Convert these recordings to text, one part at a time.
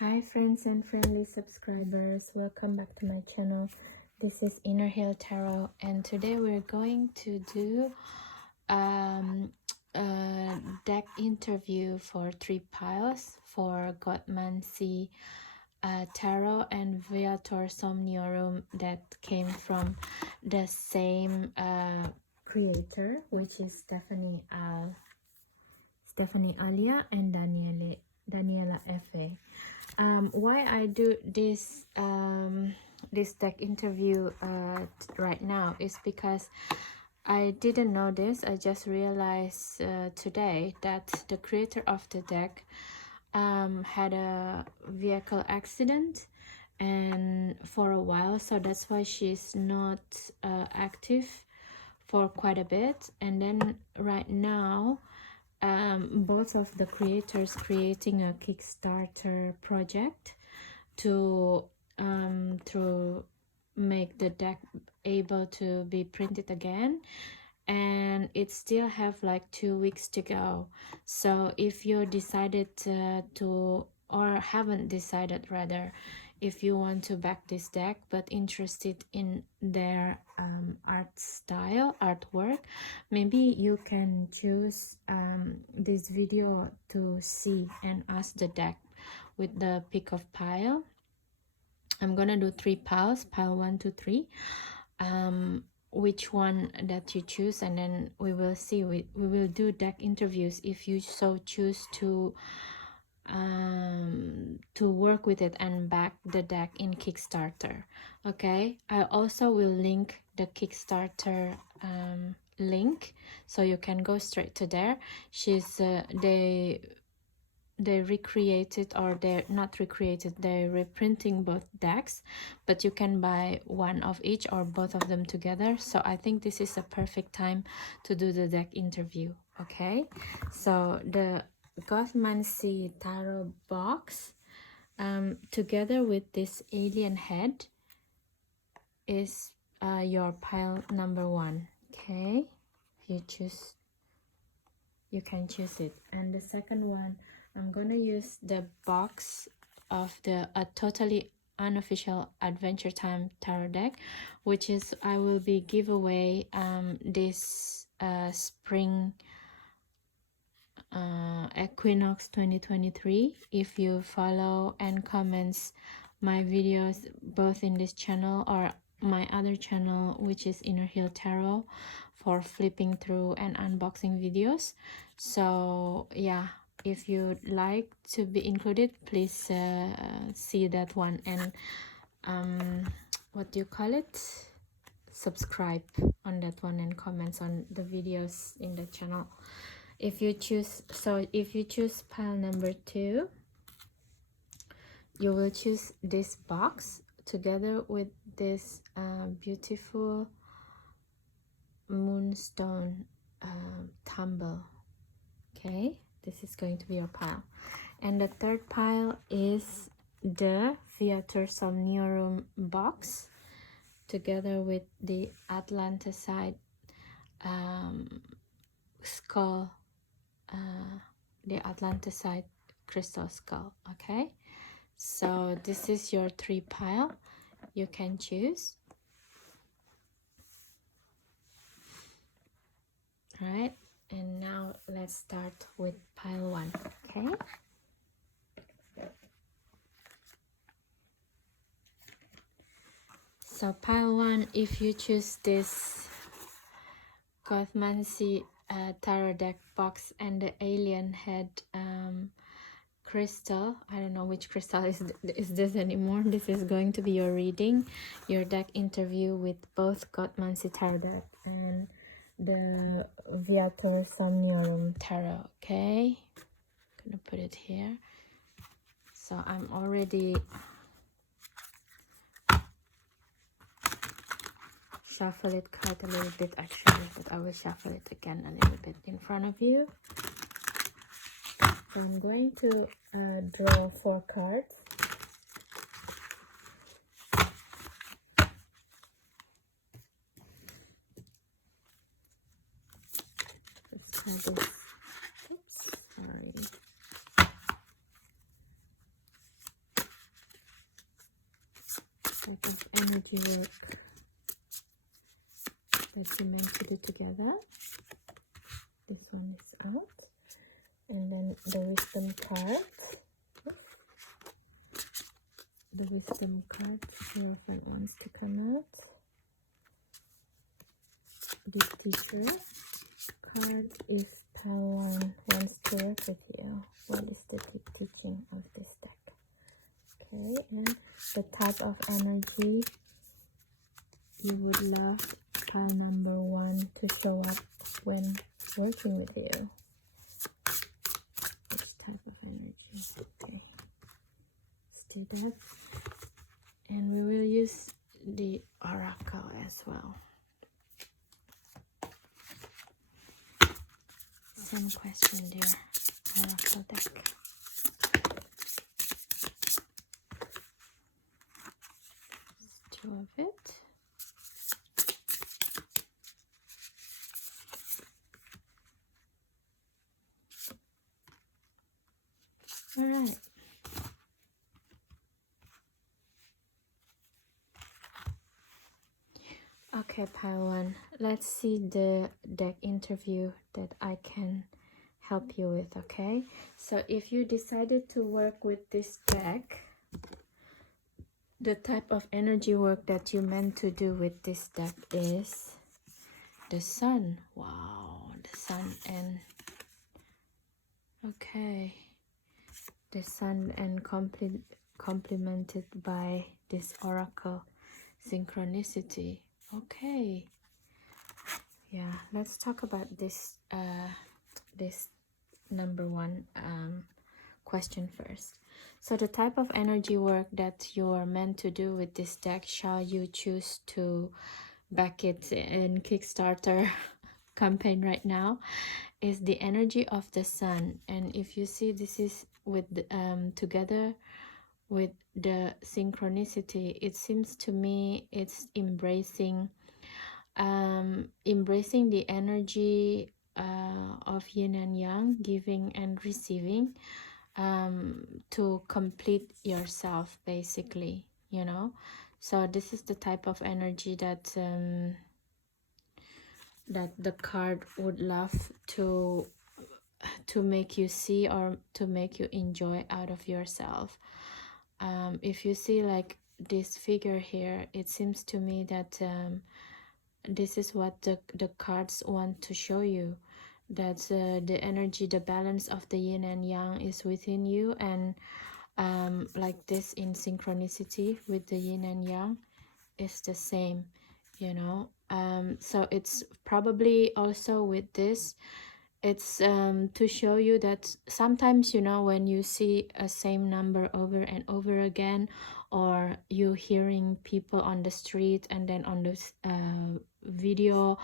Hi friends and friendly subscribers, welcome back to my channel. This is Inner Hill Tarot, and today we're going to do a deck interview for 3 piles for Gothmancy Tarot and Viator Somniorum that came from the same creator, which is Stephanie Alia and Daniela F.A. Why I do this this deck interview right now is because I didn't know this. I just realized today that the creator of the deck had a vehicle accident and for a while, so that's why she's not active for quite a bit. And then right now both of the creators creating a Kickstarter project to make the deck able to be printed again, and it still have like 2 weeks to go. So if you decided to, or haven't decided rather, if you want to back this deck but interested in their artwork, maybe you can choose this video to see and ask the deck with the pick of pile. I'm gonna do 3 piles, pile 1 to 3, which one that you choose, and then we will see. We will do deck interviews if you so choose to work with it and back the deck in Kickstarter. Okay, I also will link the Kickstarter link so you can go straight to there. They recreated, or they're not recreated, they're reprinting both decks, but you can buy one of each or both of them together. So I think this is a perfect time to do the deck interview. Okay, so the Gothmancy tarot box together with this alien head is your pile number 1. Okay, if you choose, you can choose it. And the second one, I'm gonna use the box of the totally unofficial Adventure Time tarot deck, which is I will be give away this spring equinox 2023 if you follow and comments my videos both in this channel or my other channel, which is Inner Hill Tarot, for flipping through and unboxing videos. So yeah, if you'd like to be included, please see that one and what do you call it, subscribe on that one and comments on the videos in the channel. If you choose, so if you choose pile number 2, you will choose this box together with this beautiful moonstone tumble. Okay, this is going to be your pile. And the third pile is the Viator Somniorum box together with the Atlanticide skull, the Atlanticide crystal skull. Okay, so this is your 3 pile. You can choose. All right, and now let's start with pile 1. Okay, so pile 1, if you choose this Gothmancy tarot deck box and the alien head crystal, I don't know which crystal is this anymore. This is going to be your reading, your deck interview with both Gothmancy tarot deck and the Viator Somniorum tarot. Okay, I'm gonna put it here. So I'm already shuffle it quite a little bit actually, but I will shuffle it again a little bit in front of you. So I'm going to draw 4 cards. Let's try this. Oops, sorry. type of energy work that you meant to do together. This one is out. And then the wisdom card. The wisdom card, Hierophant wants to come out. The teacher card is Palawan wants to work with you. What is the deep teaching of this deck? Okay, and the type of energy you would love pile number 1 to show up when working with you. Which type of energy? Okay, let's do that. And we will use the oracle as well. Same question, dear oracle deck. There's 2 of it. All right. Okay, pile 1. Let's see the deck interview that I can help you with, okay? So if you decided to work with this deck, the type of energy work that you meant to do with this deck is the sun. Wow, the sun and okay. The sun and complemented by this oracle synchronicity. Okay, yeah, let's talk about this this number 1 question first. So the type of energy work that you are meant to do with this deck, shall you choose to back it in Kickstarter campaign right now, is the energy of the sun. And if you see, this is with together with the synchronicity, it seems to me it's embracing the energy of yin and yang, giving and receiving, to complete yourself, basically, you know. So this is the type of energy that that the card would love to make you see, or to make you enjoy out of yourself. If you see like this figure here, it seems to me that this is what the cards want to show you, that the energy, the balance of the yin and yang is within you, and like this in synchronicity with the yin and yang is the same, you know. So it's probably also with this, it's to show you that sometimes, you know, when you see a same number over and over again, or you hearing people on the street and then on this video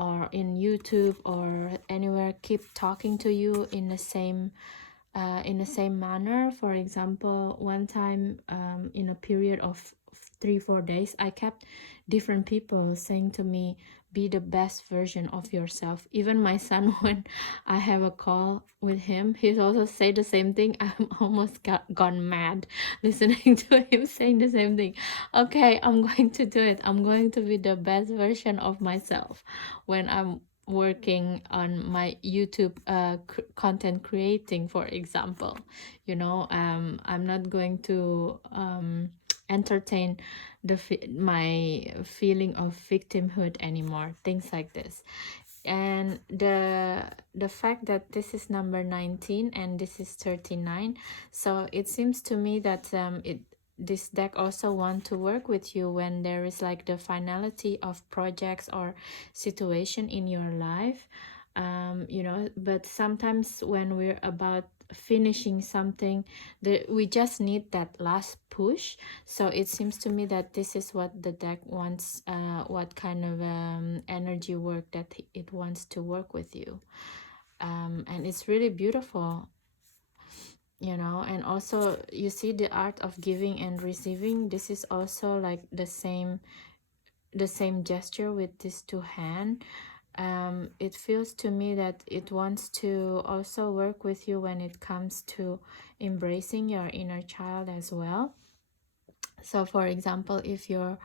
or in YouTube or anywhere keep talking to you in the same manner. For example, one time in a period of 3-4 days, I kept different people saying to me, be the best version of yourself. Even my son, when I have a call with him, he also say the same thing. I'm almost gone mad listening to him saying the same thing. Okay, I'm going to do it. I'm going to be the best version of myself when I'm working on my YouTube content creating, for example. You know, I'm not going to entertain my feeling of victimhood anymore, things like this. And the fact that this is number 19 and this is 39, so it seems to me that this deck also want to work with you when there is like the finality of projects or situation in your life, you know. But sometimes when we're about finishing something, we just need that last push. So it seems to me that this is what the deck wants, what kind of energy work that it wants to work with you, and it's really beautiful, you know. And also you see the art of giving and receiving. This is also like the same gesture with these 2 hands. It feels to me that it wants to also work with you when it comes to embracing your inner child as well. So for example, if you're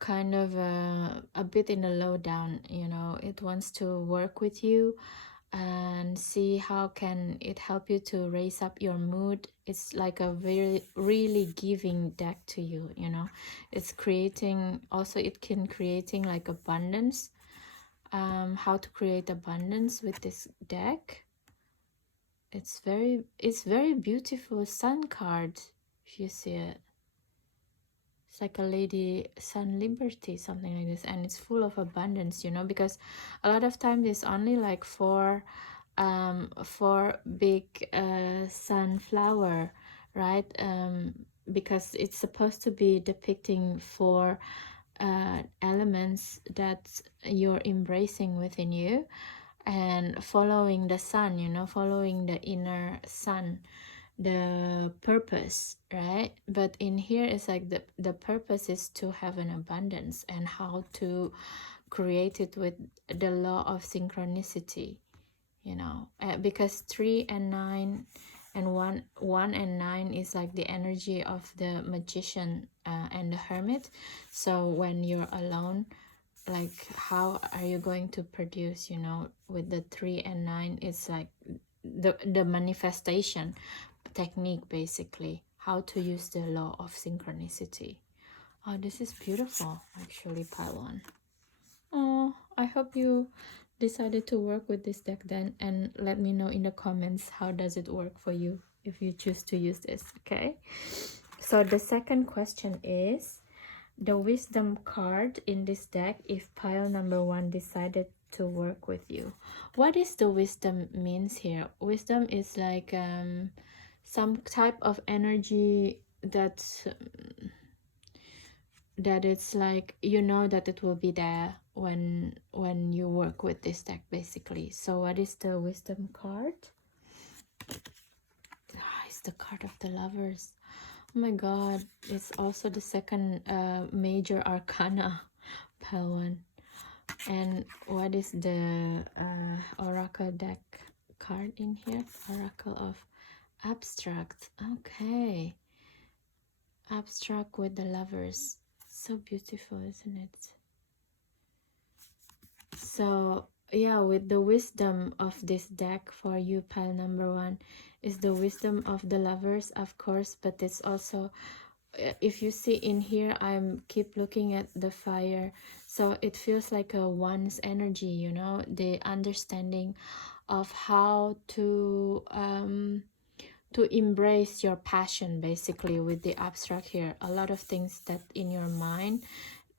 kind of a bit in a low down, you know, it wants to work with you and see how can it help you to raise up your mood. It's like a very really giving deck to you, you know. It's creating, also it can creating like abundance, how to create abundance with this deck. It's very beautiful sun card, if you see it. It's like a lady sun liberty, something like this, and it's full of abundance, you know, because a lot of times it's only like four big sunflower, right? Because it's supposed to be depicting four elements that you're embracing within you and following the sun, you know, following the inner sun, the purpose, right? But in here it's like the purpose is to have an abundance and how to create it with the law of synchronicity, you know, because 3 and 9 and 1 and 9 is like the energy of the magician and the hermit. So when you're alone, like how are you going to produce, you know, with the 3 and 9, it's like the manifestation technique, basically how to use the law of synchronicity. Oh, this is beautiful, actually, pile one. Oh, I hope you decided to work with this deck then, and let me know in the comments how does it work for you if you choose to use this. Okay, so the second question is the wisdom card in this deck if pile number one decided to work with you. What is the wisdom means here? Wisdom is like some type of energy that it's like, you know, that it will be there when you work with this deck, basically. So what is the wisdom card? It's the card of the lovers. Oh my god, it's also the second major arcana, pile one. And what is the oracle deck card in here? Oracle of abstract. Okay, abstract with the lovers. So beautiful, isn't it? So yeah, with the wisdom of this deck for you, pile number one, is the wisdom of the lovers, of course, but it's also, if you see in here, I'm keep looking at the fire, so it feels like a one's energy, you know, the understanding of how to embrace your passion, basically, with the abstract here. A lot of things that in your mind,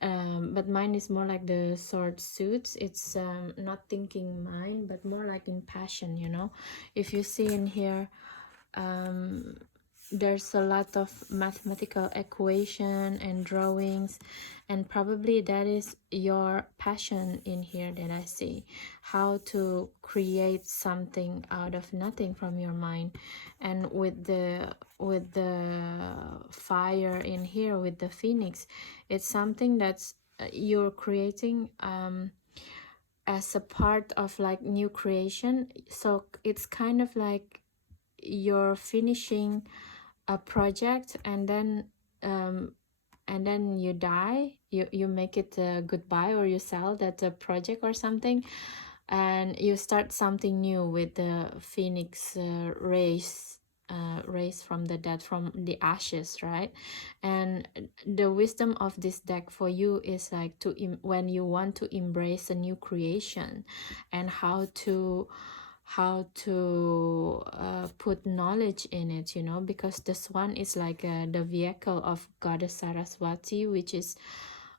but mine is more like the sword suits. It's not thinking mind, but more like in passion, you know. If you see in here, there's a lot of mathematical equation and drawings, and probably that is your passion in here that I see, how to create something out of nothing from your mind. And with the fire in here, with the phoenix, it's something that's you're creating as a part of like new creation. So it's kind of like you're finishing a project, and then you die, you make it a goodbye, or you sell that project or something, and you start something new with the phoenix race from the dead, from the ashes, right? And the wisdom of this deck for you is like to when you want to embrace a new creation, and how to put knowledge in it, you know, because the swan is like the vehicle of goddess Saraswati, which is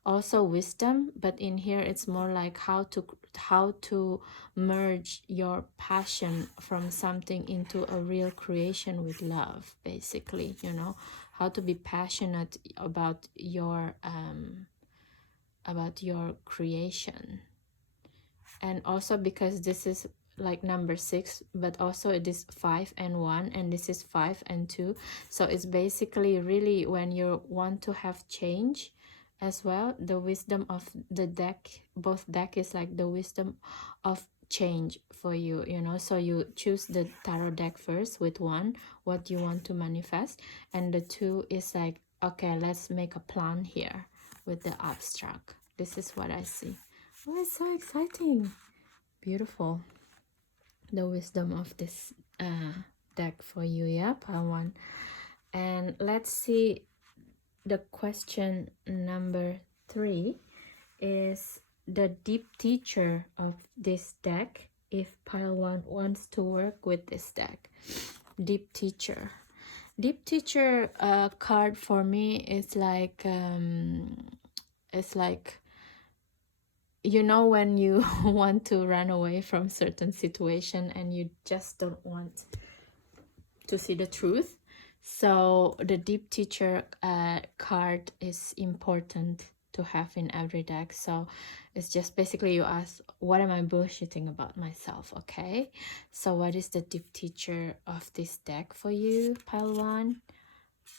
also wisdom, but in here it's more like how to merge your passion from something into a real creation with love, basically, you know, how to be passionate about your creation. And also because this is like number 6, but also it is 5 and 1, and this is 5 and 2, so it's basically really when you want to have change as well. The wisdom of the deck, both deck is like the wisdom of change for you, you know. So you choose the tarot deck first with 1, what you want to manifest, and the 2 is like Okay, let's make a plan here with the abstract. This is what I see. Oh, it's so exciting. Beautiful. The wisdom of this deck for you, yeah, pile 1. And let's see, the question number 3 is the deep teacher of this deck if pile 1 wants to work with this deck. Deep teacher. Deep teacher card for me is like it's like, you know, when you want to run away from certain situation and you just don't want to see the truth. So the deep teacher card is important to have in every deck. So it's just basically you ask, what am I bullshitting about myself? Okay, so what is the deep teacher of this deck for you, pile 1?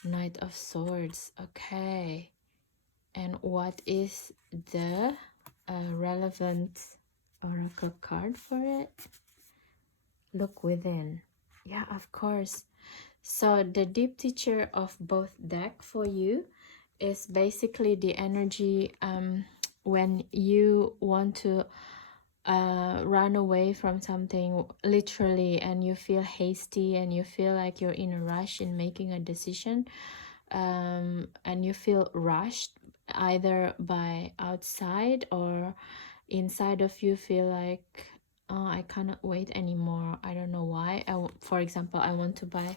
Knight of Swords. Okay, and what is the relevant oracle card for it? Look within. Yeah, of course. So the deep teacher of both deck for you is basically the energy when you want to run away from something literally, and you feel hasty and you feel like you're in a rush in making a decision, and you feel rushed either by outside or inside of you feel like, oh, I cannot wait anymore. I don't know why. For example, I want to buy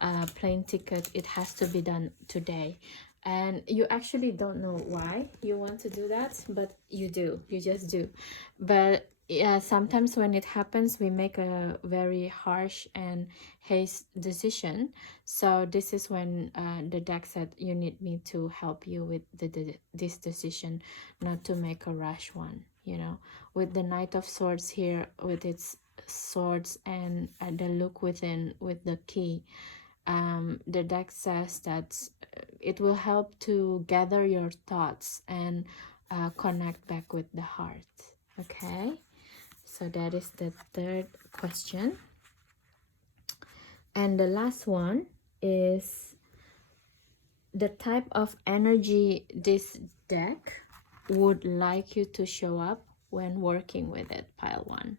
a plane ticket. It has to be done today. And you actually don't know why you want to do that, but you do. You just do. But yeah, sometimes when it happens, we make a very harsh and hasty decision. So this is when the deck said you need me to help you with this decision, not to make a rash one, you know. With the Knight of Swords here, with its swords and the look within with the key, the deck says that it will help to gather your thoughts and connect back with the heart. Okay, so that is the third question. And the last one is the type of energy this deck would like you to show up when working with it, pile 1.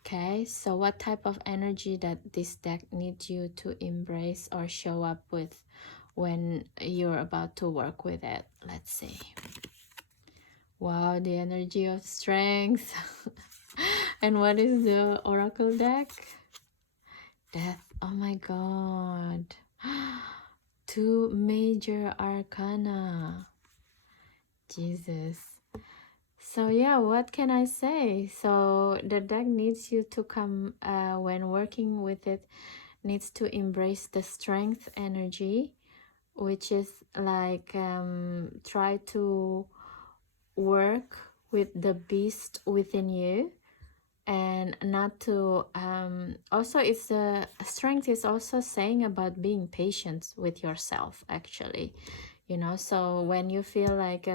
Okay, so what type of energy that this deck needs you to embrace or show up with when you're about to work with it? Let's see. Wow, the energy of strength. And what is the oracle deck? Death. Oh my god. 2 major arcana. Jesus. So yeah, what can I say? So the deck needs you to come, when working with it, needs to embrace the strength energy, which is like try to work with the beast within you, and not to also, it's the strength is also saying about being patient with yourself, actually, you know. So when you feel like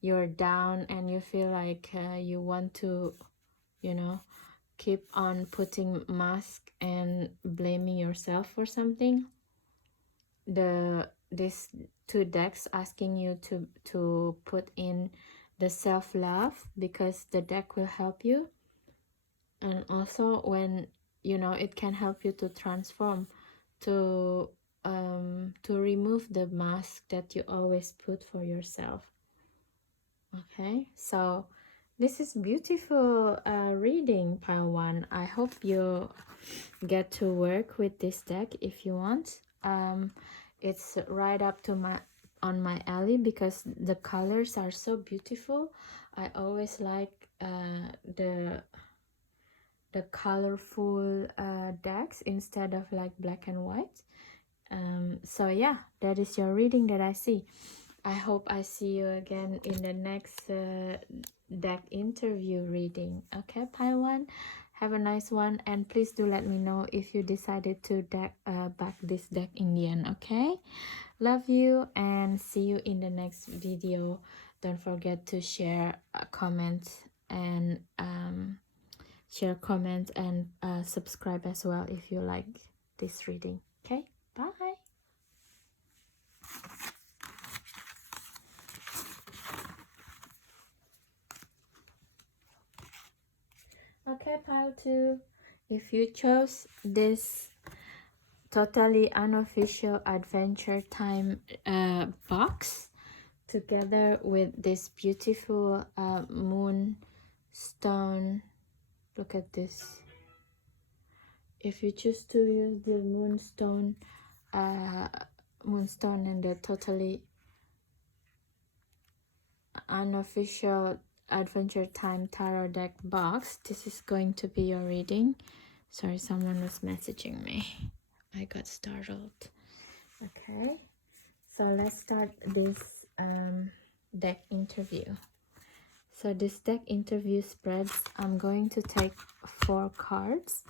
you're down and you feel like you want to, you know, keep on putting mask and blaming yourself for something, this 2 decks asking you to put in the self-love, because the deck will help you. And also when, you know, it can help you to transform, to remove the mask that you always put for yourself. Okay, so this is beautiful reading, pile 1. I hope you get to work with this deck if you want. It's right up to on my alley, because the colors are so beautiful. I always like the colorful decks instead of like black and white. So yeah, that is your reading that I see. I hope I see you again in the next deck interview reading. Okay, pile 1, have a nice one, and please do let me know if you decided to back this deck in the end. Okay, love you and see you in the next video. Don't forget to share, comment, and subscribe as well if you like this reading. Okay, bye. Okay, pile 2. If you chose this totally unofficial Adventure Time box together with this beautiful moonstone, look at this. If you choose to use the moonstone and the totally unofficial Adventure Time tarot deck box, this is going to be your reading. Sorry, someone was messaging me. I got startled. Okay, so let's start this deck interview. So this deck interview spreads, I'm going to take 4 cards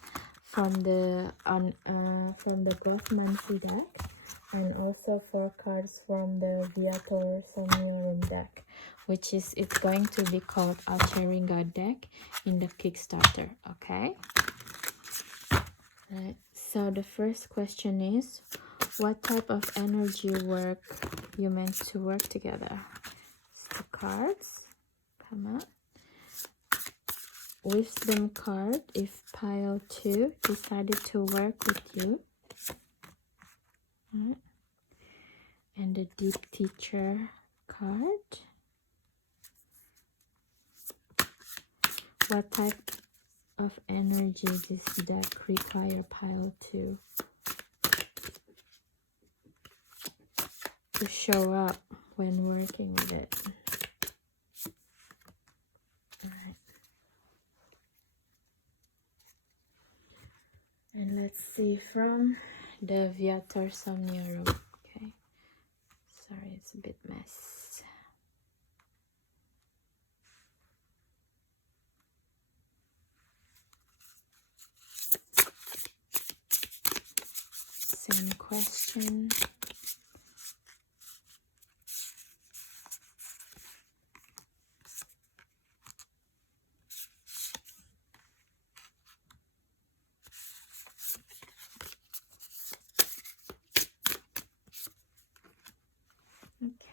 from the Gothmancy deck, and also 4 cards from the Viator Somnium deck, which is, it's going to be called Alcheringa deck in the Kickstarter. Okay. Right. So the first question is, what type of energy work you meant to work together? It's the cards. Come up. Wisdom card, if pile 2 decided to work with you. Right. And the deep teacher card. What type of energy this deck require pile 2 to show up when working with it? Alright. And let's see from the Viator Somnium. Okay. Sorry, it's a bit mess. Same question.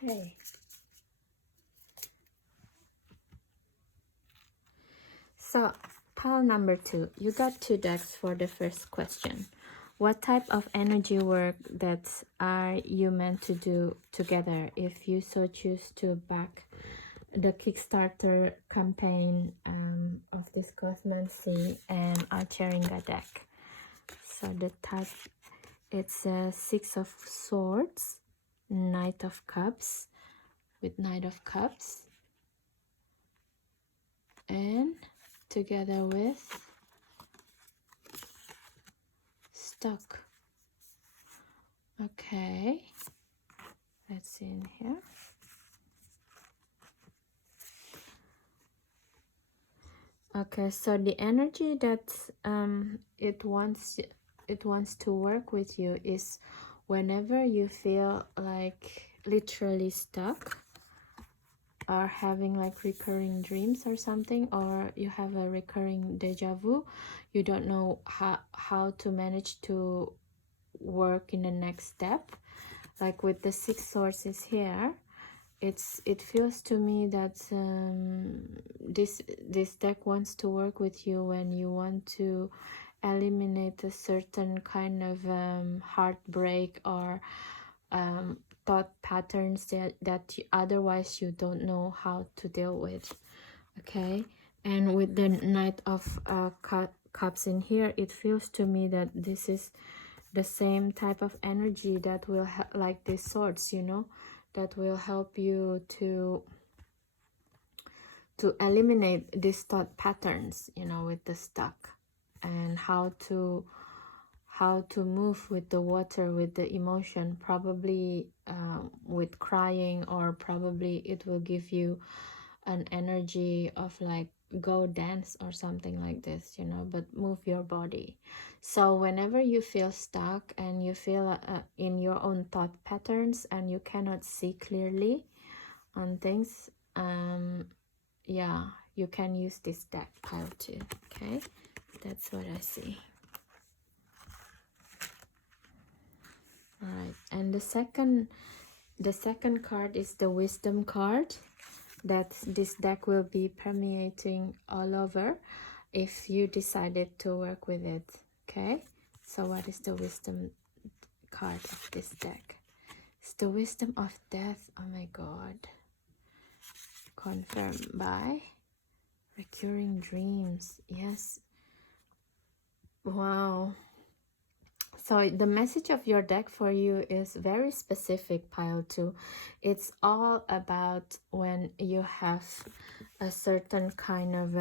Okay. So, pile number 2, you got 2 decks for the first question. What type of energy work that are you meant to do together if you so choose to back the Kickstarter campaign of this Gothmancy and Alcheringa deck? So the type, it's a 6 of Swords, Knight of Cups, with Knight of Cups, and together with Stuck. Okay, let's see in here. Okay, so the energy that it wants to work with you is whenever you feel like literally stuck, or having like recurring dreams or something, or you have a recurring deja vu, you don't know how to manage to work in the next step. Like with the 6 sources here, it feels to me that this deck wants to work with you when you want to eliminate a certain kind of heartbreak or thought patterns that otherwise you don't know how to deal with. Okay, and with the Knight of Cups in here, it feels to me that this is the same type of energy that will like these swords, you know, that will help you to eliminate these thought patterns, you know, with the stuck, and how to move with the water, with the emotion, probably with crying, or probably it will give you an energy of like go dance or something like this, you know, but move your body. So whenever you feel stuck and you feel in your own thought patterns and you cannot see clearly on things, yeah, you can use this deck pile 2. Okay, that's what I see. All right, and the second card is the Wisdom card that this deck will be permeating all over. if you decided to work with it. Okay, so what is the wisdom card of this deck? It's the wisdom of death. Oh my god. Confirmed by recurring dreams. Yes. Wow. So the message of your deck for you is very specific, pile 2. It's all about when you have a certain kind of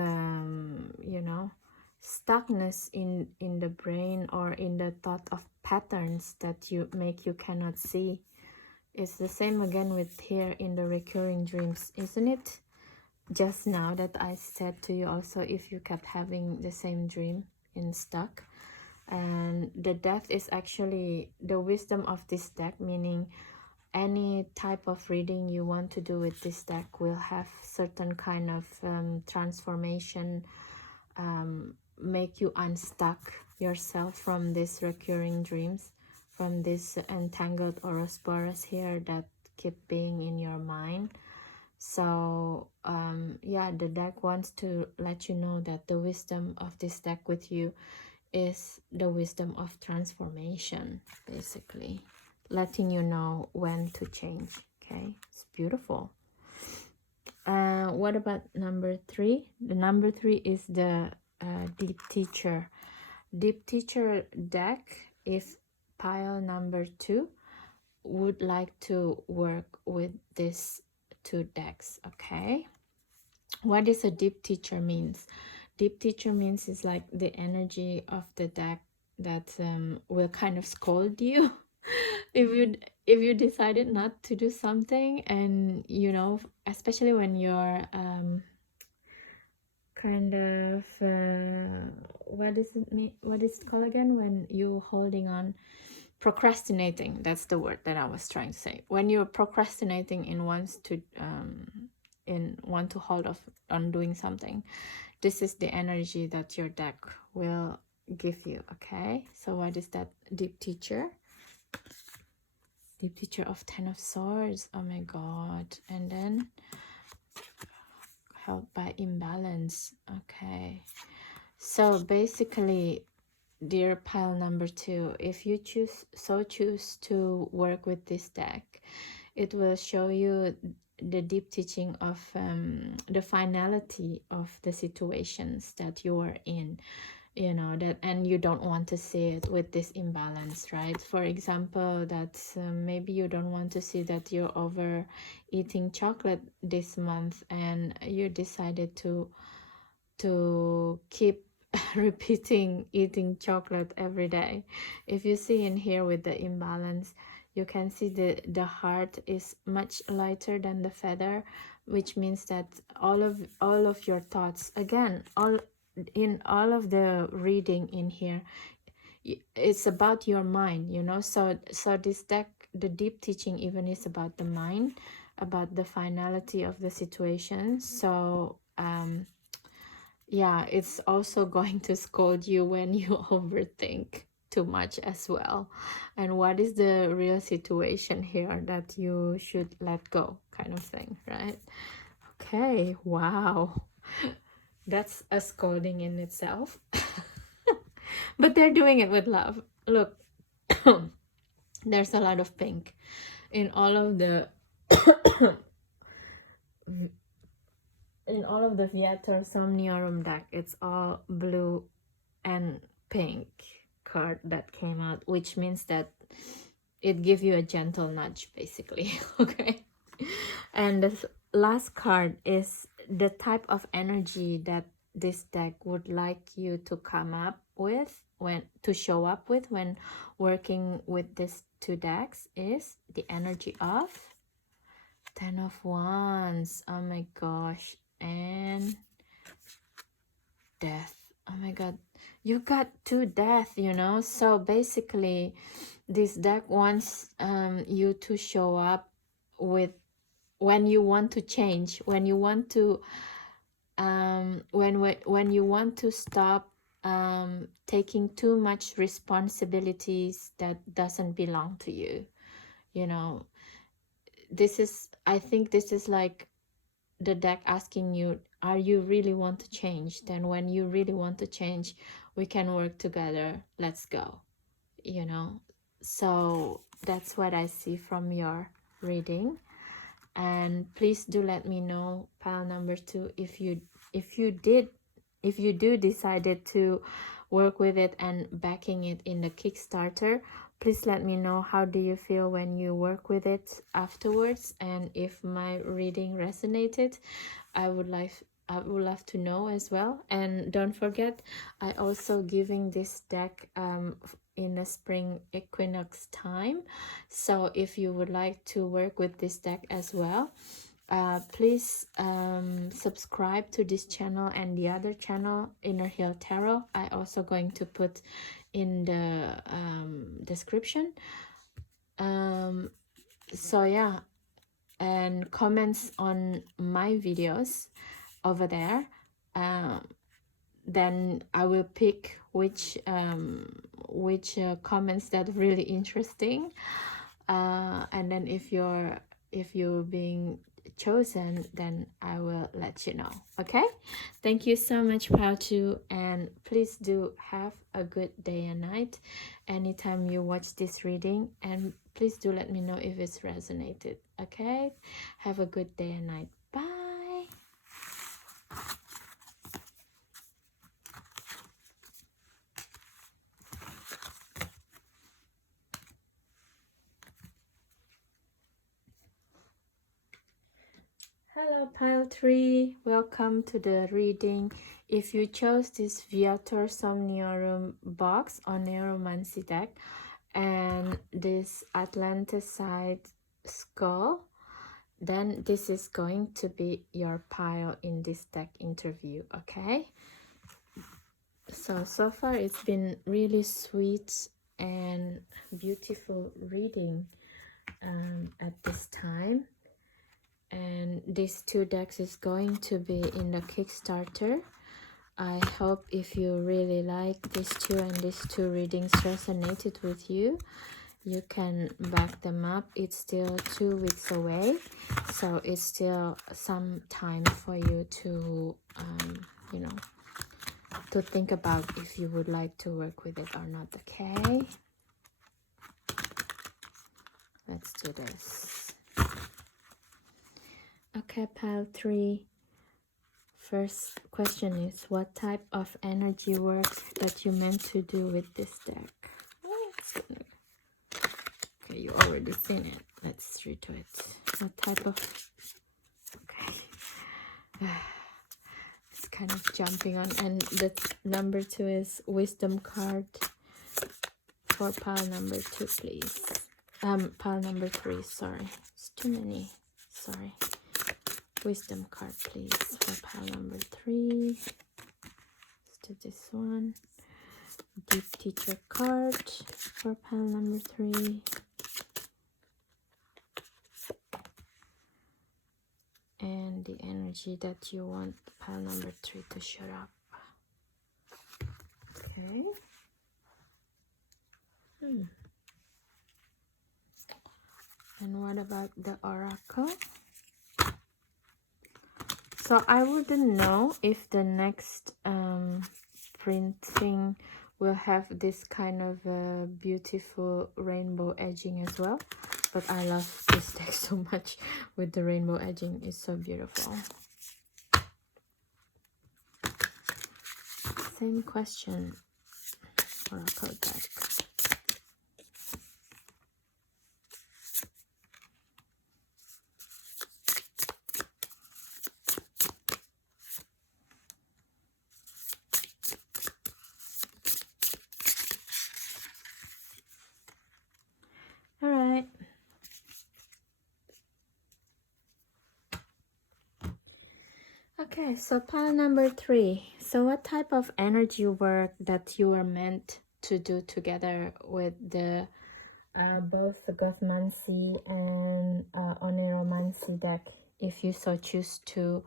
you know, stuckness in the brain or in the thought of patterns that you cannot see. It's the same again with here in the recurring dreams, isn't it? Just now that I said to you also, if you kept having the same dream in stuck. And the death is actually the wisdom of this deck, meaning any type of reading you want to do with this deck will have certain kind of transformation, make you unstuck yourself from these recurring dreams, from this entangled Ouroboros here that keep being in your mind. So yeah, the deck wants to let you know that the wisdom of this deck with you is the wisdom of transformation, basically letting you know when to change. Okay, it's beautiful. What about number 3? The number 3 is the deep teacher. Deep teacher deck, if pile number 2 would like to work with these 2 decks. Okay, what is a deep teacher means? Deep teacher means is like the energy of the deck that will kind of scold you if you decided not to do something, and you know, especially when you're kind of what is it called again, when you holding on, procrastinating. That's the word that I was trying to say. When you're procrastinating and want to hold off on doing something, this is the energy that your deck will give you. Okay, so what is that deep teacher? Deep teacher of 10 of swords. Oh my god. And then helped by imbalance. Okay, so basically, dear pile number 2, if you choose to work with this deck, it will show you the deep teaching of the finality of the situations that you are in, you know, that, and you don't want to see it with this imbalance, right? For example, that maybe you don't want to see that you're over eating chocolate this month, and you decided to keep repeating eating chocolate every day. If you see in here with the imbalance, you can see the heart is much lighter than the feather, which means that all of your thoughts, again, all of the reading in here, it's about your mind, you know. So this deck, the deep teaching even is about the mind, about the finality of the situation. So yeah, it's also going to scold you when you overthink too much as well. And what is the real situation here that you should let go, kind of thing, right? Okay, wow. That's a scolding in itself. But they're doing it with love. Look, there's a lot of pink in all of the in all of the Viator Somniorum deck. It's all blue and pink card that came out, which means that it gives you a gentle nudge, basically. Okay, and the last card is the type of energy that this deck would like you to come up with, when to show up with when working with these 2 decks, is the energy of 10 of Wands. Oh my gosh. And death. Oh my god, you got 2 death, you know. So basically, this deck wants you to show up with when you want to change, when you want to when you want to stop taking too much responsibilities that doesn't belong to you, you know. This is, I think this is like the deck asking you, are you really want to change? Then when you really want to change, we can work together. Let's go, you know. So that's what I see from your reading. And please do let me know, pile number 2, if you do decided to work with it and backing it in the Kickstarter. Please let me know how do you feel when you work with it afterwards, and if my reading resonated, I would love to know as well. And don't forget, I also giving this deck in the spring equinox time. So if you would like to work with this deck as well, please subscribe to this channel and the other channel, Inner Hill Tarot. I also going to put in the description. So yeah, and comments on my videos over there. Then I will pick which comments that really interesting, and then if you're being chosen, then I will let you know. Okay, thank you so much, Pao2, and please do have a good day and night anytime you watch this reading, and please do let me know if it's resonated. Okay, have a good day and night. Bye. Hello, pile 3. Welcome to the reading. If you chose this Viator Somniorum box on Oneiromancy deck and this Atlanticide skull, then this is going to be your pile in this deck interview. Okay, so far it's been really sweet and beautiful reading at this time. And these 2 decks is going to be in the Kickstarter. I hope if you really like these 2 and these 2 readings resonated with you, you can back them up. It's still 2 weeks away, so it's still some time for you to you know, to think about if you would like to work with it or not. Okay, let's do this. Okay, pile 3. First question is, what type of energy work that you meant to do with this deck? Okay, you already seen it. Let's read to it. What type of... Okay. It's kind of jumping on. And the number 2 is wisdom card for pile number 2, please. Pile number 3, sorry. It's too many. Sorry. Wisdom card, please, for pile number 3. Let's do this one. Deep teacher card for pile number 3. And the energy that you want pile number 3 to show up. Okay. And what about the oracle? So I wouldn't know if the next printing will have this kind of beautiful rainbow edging as well. But I love this deck so much with the rainbow edging. It's so beautiful. Same question, oracle deck. Okay, so pile number 3. So what type of energy work that you are meant to do together with the both the Gothmancy and Oneiromancy deck, if you so choose to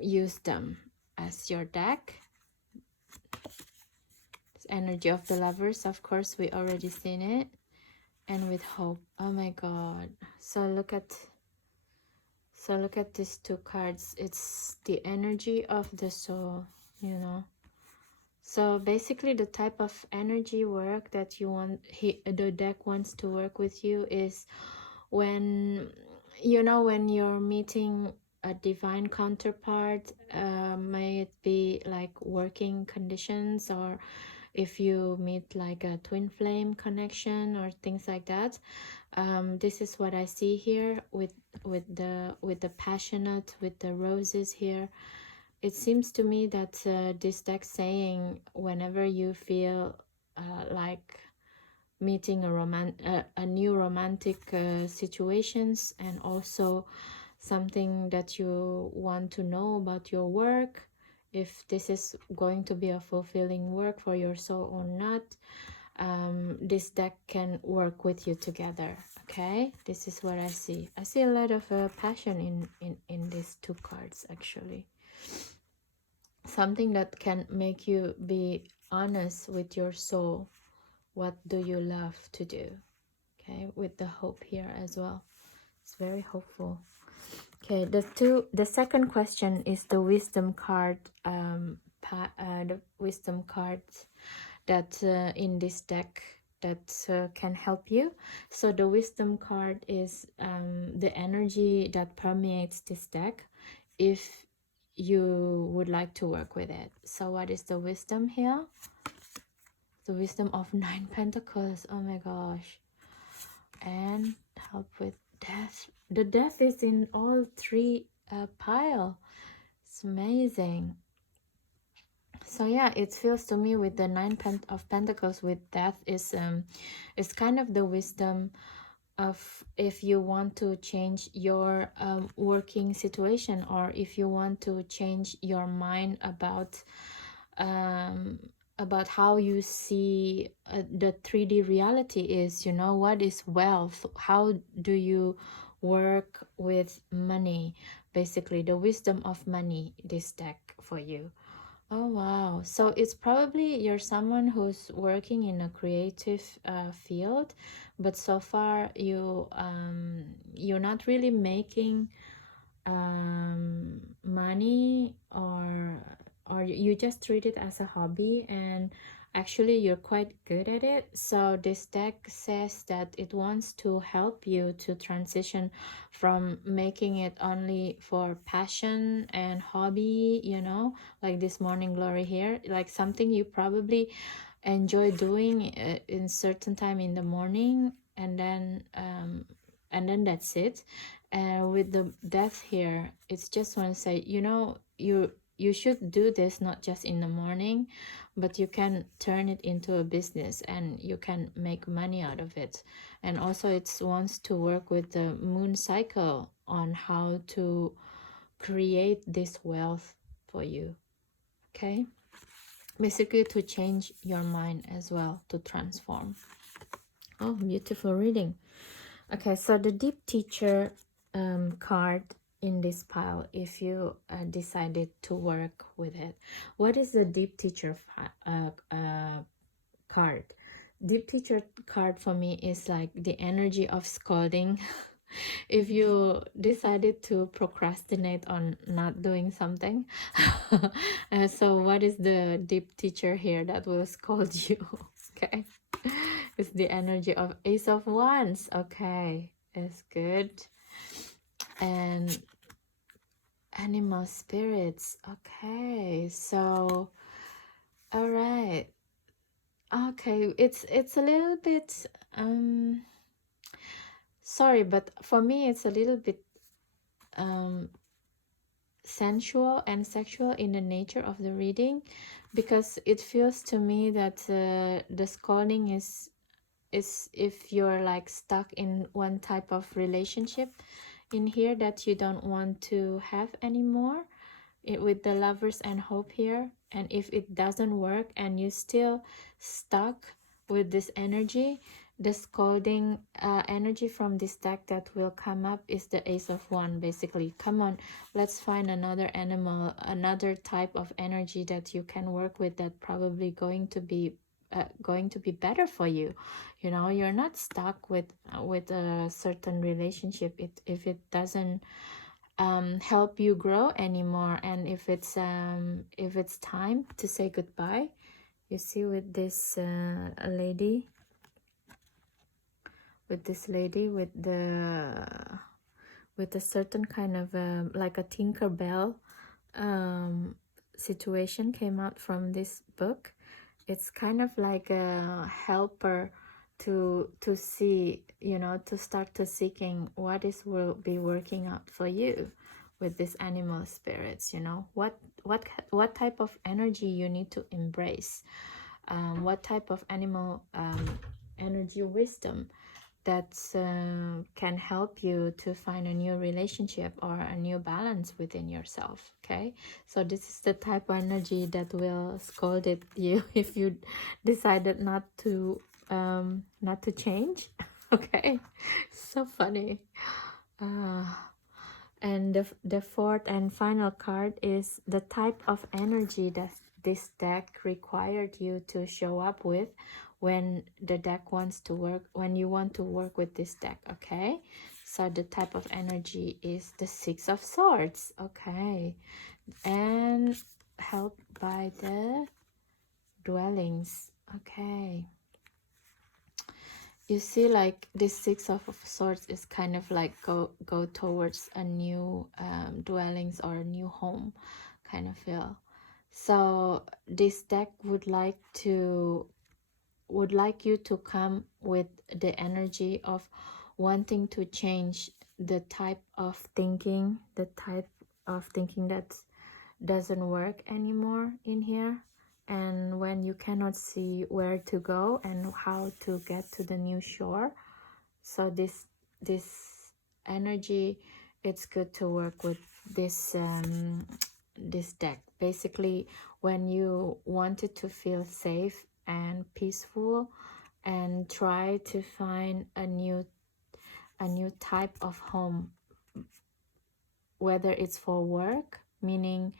use them as your deck? It's energy of the lovers, of course, we already seen it. And with hope. Oh my god. So look at So look at these two cards. It's the energy of the soul, you know. So basically the type of energy work that you want, the deck wants to work with you is when, you know, when you're meeting a divine counterpart, may it be like working conditions, or if you meet like a twin flame connection or things like that. This is what I see here with the passionate, with the roses here. It seems to me that this deck saying whenever you feel like meeting a new romantic situations, and also something that you want to know about your work, if this is going to be a fulfilling work for your soul or not, this deck can work with you together. Okay, this is what I see. I see a lot of passion in these two cards, actually. Something that can make you be honest with your soul. What do you love to do? Okay, with the hope here as well. It's very hopeful. Okay, the second question is the wisdom card, the wisdom cards that in this deck that can help you. So the wisdom card is the energy that permeates this deck if you would like to work with it. So what is the wisdom here? The wisdom of 9 pentacles. Oh my gosh. And help with death. The death is in all three pile. It's amazing. So yeah, it feels to me with the 9 of pentacles with death is it's kind of the wisdom of if you want to change your working situation, or if you want to change your mind um, about how you see the 3D reality is, you know, what is wealth, how do you work with money, basically the wisdom of money, this deck for you. Oh wow, so it's probably you're someone who's working in a creative field, but so far you're not really making money, or you just treat it as a hobby, and actually you're quite good at it. So this deck says that it wants to help you to transition from making it only for passion and hobby, you know, like this morning glory here, like something you probably enjoy doing in certain time in the morning, and then that's it. And with the death here, it's just want to say, you know, you should do this not just in the morning, but you can turn it into a business and you can make money out of it. And also it wants to work with the moon cycle on how to create this wealth for you. Okay, basically to change your mind as well, to transform. Oh, beautiful reading. Okay, so the deep teacher card in this pile, if you decided to work with it, what is the deep teacher card? Deep teacher card for me is like the energy of scolding. If you decided to procrastinate on not doing something, so what is the deep teacher here that will scold you? Okay, it's the energy of Ace of Wands. Okay, it's good. And animal spirits. Okay, so all right. Okay, it's a little bit sorry, but for me it's a little bit sensual and sexual in the nature of the reading, because it feels to me that the scolding is if you're like stuck in one type of relationship in here that you don't want to have anymore, with the lovers and hope here, and if it doesn't work and you still stuck with this energy, the scolding energy from this deck that will come up is the Ace of Wands. Basically, come on, let's find another animal, another type of energy that you can work with, that probably going to be better for you. You know, you're not stuck with a certain relationship. If it doesn't help you grow anymore. And if it's time to say goodbye, you see with this lady, with a certain kind of like a Tinkerbell situation came out from this book. It's kind of like a helper to see, you know, to start to seeking what will be working out for you with these animal spirits. You know, what type of energy you need to embrace, what type of animal energy wisdom that can help you to find a new relationship or a new balance within yourself. Okay, so this is the type of energy that will scold at you if you decided not to change. Okay, so funny. And the fourth and final card is the type of energy that this deck required you to show up with when the deck wants to work, when you want to work with this deck. Okay, so the type of energy is the Six of Swords. Okay, and helped by the dwellings. Okay, you see, like this Six of Swords is kind of like go towards a new dwellings or a new home kind of feel. So this deck would like you to come with the energy of wanting to change the type of thinking that doesn't work anymore in here. And when you cannot see where to go and how to get to the new shore, so this energy, it's good to work with this this deck. Basically, when you wanted to feel safe and peaceful and try to find a new type of home, whether it's for work, meaning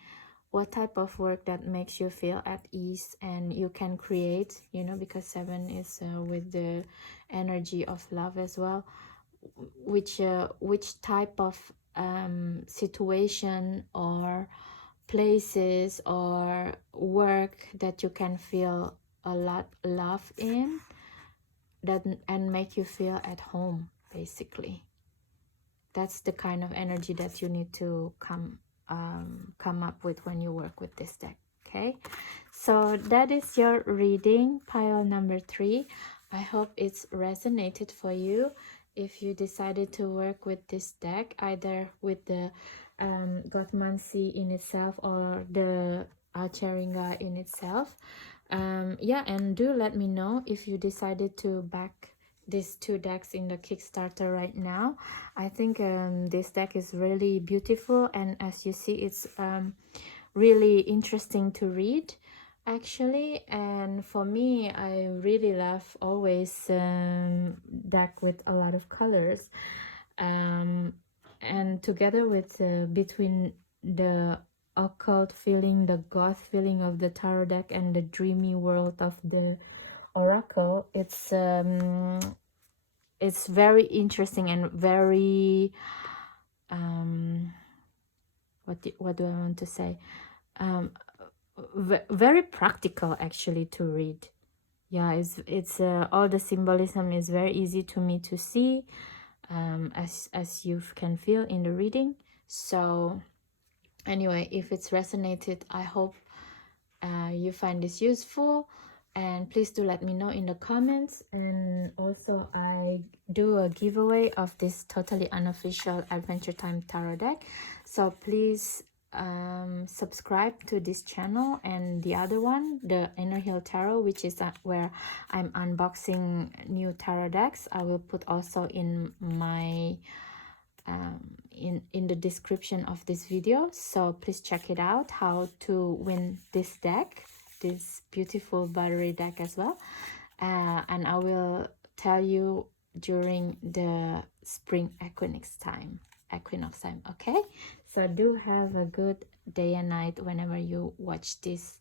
what type of work that makes you feel at ease and you can create, you know, because 7 is with the energy of love as well. Which type of situation or places or work that you can feel a lot love in, that and make you feel at home. Basically, that's the kind of energy that you need to come up with when you work with this deck. Okay, so that is your reading, pile number 3. I hope it's resonated for you. If you decided to work with this deck, either with the Gothmancy in itself or the Alcheringa in itself, yeah, and do let me know if you decided to back these 2 decks in the Kickstarter right now. I think this deck is really beautiful, and as you see, it's really interesting to read actually. And for me, I really love always deck with a lot of colors, and together with between the occult feeling, the goth feeling of the tarot deck, and the dreamy world of the oracle, it's very interesting and very what do I want to say, very practical actually to read. Yeah, it's all the symbolism is very easy to me to see, as you can feel in the reading. So anyway, if it's resonated, I hope you find this useful, and please do let me know in the comments. And also, I do a giveaway of this totally unofficial Adventure Time tarot deck, so please subscribe to this channel and the other one, the Inner Hill Tarot, which is where I'm unboxing new tarot decks. I will put also in my in the description of this video, so please check it out, how to win this deck, this beautiful buttery deck as well. And I will tell you during the spring equinox time. Okay, so do have a good day and night whenever you watch this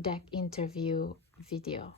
deck interview video.